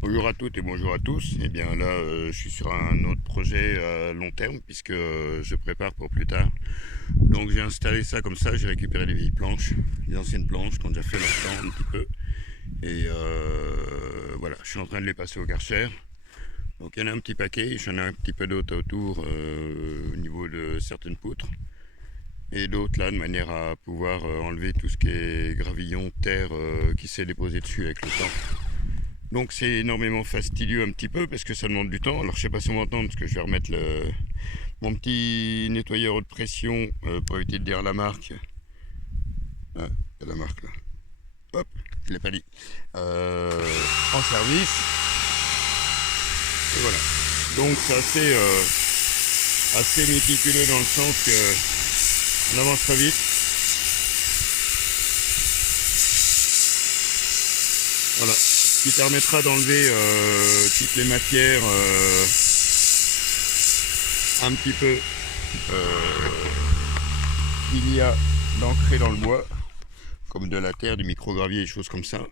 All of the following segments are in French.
Bonjour à toutes et bonjour à tous. Eh bien là, je suis sur un autre projet à long terme puisque je prépare pour plus tard. Donc j'ai installé ça comme ça, j'ai récupéré les vieilles planches, les anciennes planches qui ont déjà fait leur temps un petit peu. Et voilà, je suis en train de les passer au Karcher. Donc il y en a un petit paquet, j'en ai un petit peu d'autres autour au niveau de certaines poutres. Et d'autres là, de manière à pouvoir enlever tout ce qui est gravillon, terre qui s'est déposé dessus avec le temps. Donc c'est énormément fastidieux un petit peu parce que ça demande du temps. Alors je sais pas si on m'entend parce que je vais remettre mon petit nettoyeur haute pression pour éviter de dire la marque. Ah, il y a la marque là. Hop, je l'ai pas dit. En service. Et voilà. Donc c'est assez méticuleux dans le sens que on avance très vite. Voilà. Ce qui permettra d'enlever toutes les matières un petit peu qu'il y a d'ancré dans le bois, comme de la terre, du microgravier, des choses comme ça.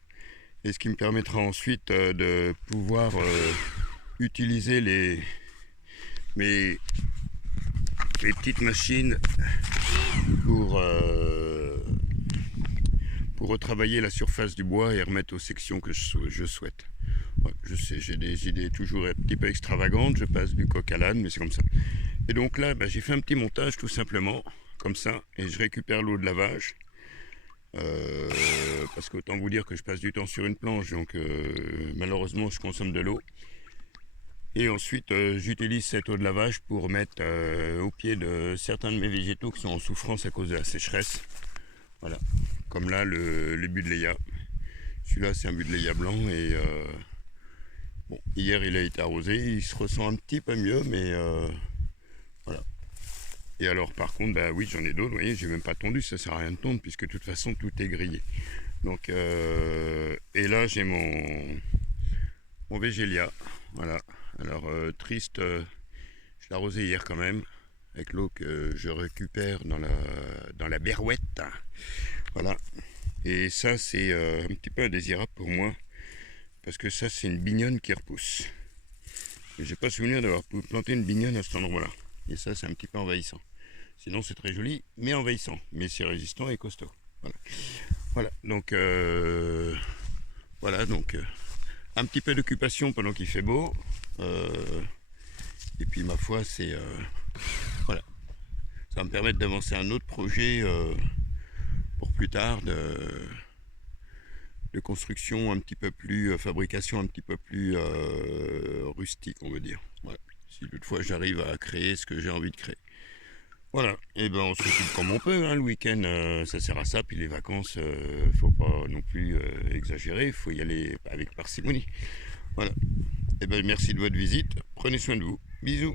Et ce qui me permettra ensuite de pouvoir utiliser mes, mes petites machines pour, euh, pour retravailler la surface du bois et remettre aux sections que je souhaite. Ouais, je sais, j'ai des idées toujours un petit peu extravagantes, je passe du coq à l'âne, mais c'est comme ça. Et donc là, j'ai fait un petit montage tout simplement, comme ça, et je récupère l'eau de lavage. Parce qu'autant vous dire que je passe du temps sur une planche, donc malheureusement je consomme de l'eau. Et ensuite j'utilise cette eau de lavage pour mettre au pied de certains de mes végétaux qui sont en souffrance à cause de la sécheresse. Voilà, comme là le buddleia. Celui-là c'est un buddleia blanc et bon, hier il a été arrosé, il se ressent un petit peu mieux, mais voilà. Et alors par contre, bah oui j'en ai d'autres, vous voyez, j'ai même pas tondu, ça sert à rien de tondre puisque de toute façon tout est grillé. Donc et là j'ai mon végélia, voilà. Alors triste, je l'ai arrosé hier quand même, avec l'eau que je récupère dans la berouette. Voilà. Et ça c'est un petit peu indésirable pour moi, parce que ça c'est une bignonne qui repousse. Et j'ai pas souvenir d'avoir planté une bignonne à cet endroit-là. Et ça c'est un petit peu envahissant. Sinon c'est très joli, mais envahissant. Mais c'est résistant et costaud. Voilà. Voilà. Donc un petit peu d'occupation pendant qu'il fait beau. Euh, et puis ma foi, voilà, ça va me permettre d'avancer un autre projet pour plus tard de construction un petit peu plus, fabrication un petit peu plus rustique, on veut dire. Voilà. Si toutefois j'arrive à créer ce que j'ai envie de créer. Voilà, et ben on s'occupe comme on peut, hein. Le week-end ça sert à ça, puis les vacances, faut pas non plus exagérer, faut y aller avec parcimonie. Voilà, et ben merci de votre visite, prenez soin de vous, bisous.